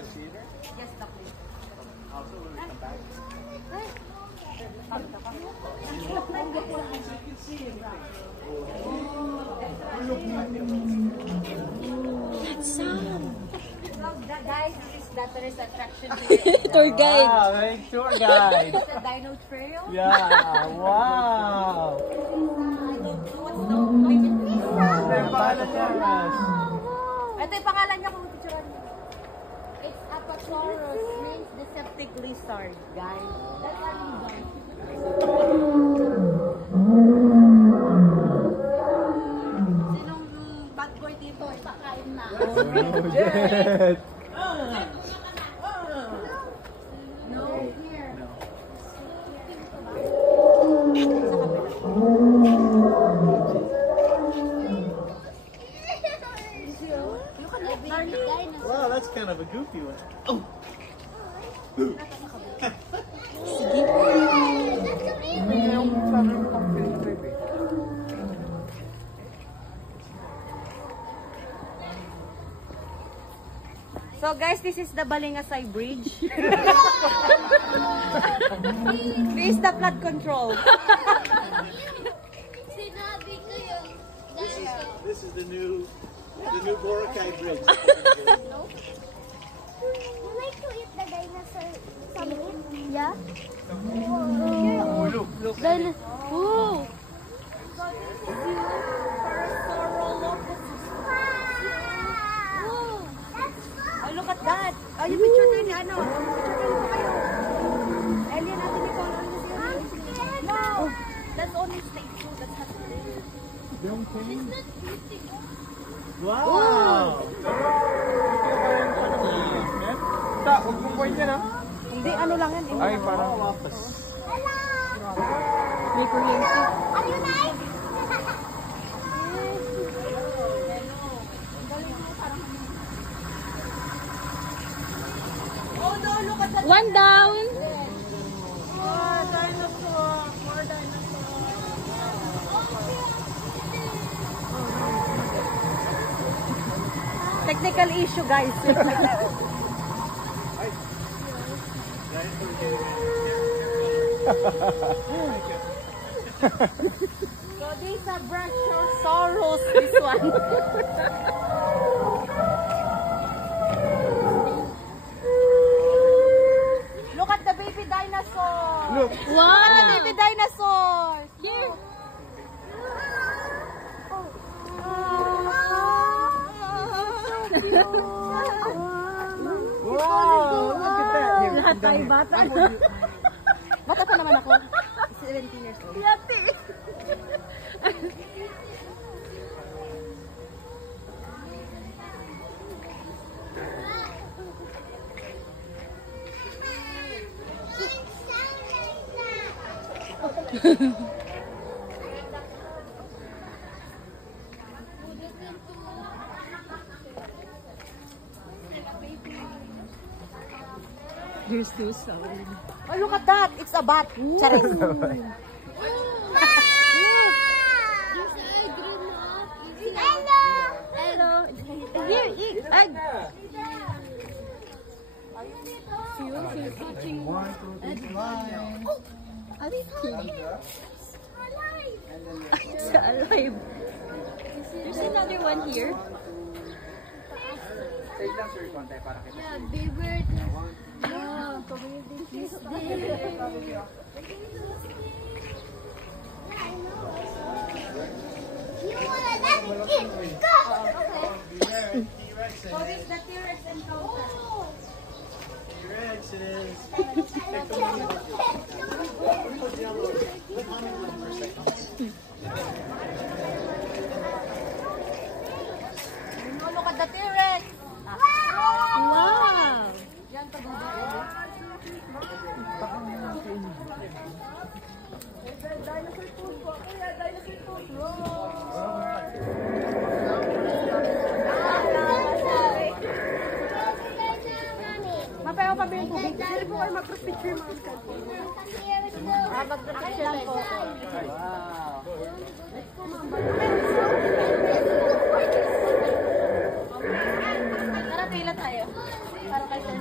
Yes, the place. Also, when we come back. That's Sam. Guys, this is the tourist attraction. Tour guide. Wow, hey, tour guide. The Dino Trail. Yeah, wow. What's the limit? Ano yung pangalan niya, Ras? Ito yung pangalan niya kung picturean niyo. It's Apatosaurus, named Deceptic Lizard, guys. That's our new guys. Sinong bad boy dito? Ipakain na. Jet! No, here. Wow, that's kind of a goofy one. Oh! So guys, this is the Balingasay Bridge. This is the flood control. This is the new Boracay Bridge. You like to eat the dinosaur some meat? Yeah? Oh, look. Ooh. Oh, look at that. Oh, yung picture tayo ni ano. Picture tayo pa kayo. Alien natin ni Paul. No! That's only stage 2. That's not Wow! Huwag mong point yan, ha? Hindi, ano lang yan. Ay, parang wapas. May kuryente. Are you nice? Oh no, look at that. One down. More dinosaur. More dinosaur. Technical issue, guys. So these are Brachiosaurus, this one. Look at the baby dinosaur. Look. Wow. Look at the baby dinosaur. Here. Wow! Look at that. Here, Lahat tayo bata. Bata pa naman ako. 17 years old. Yati. Here's two sound. Oh, look at that. It's a bat. Charis. Hello. Here, eat. Egg. She's watching. It's alive. There's another one here. Yeah, bigger. No, he's there. You wanna let it go? Okay. So this is the T-Rex encounter. T-Rex it is. Oh, look at the T-Rex. Wow. Yan, pag-uwi. Mapayaw pa ba yung tubig? Sili po kayo mag-picture mga skat. Mag-picture lang po. Wow. Tara, pila tayo. Para kay Sir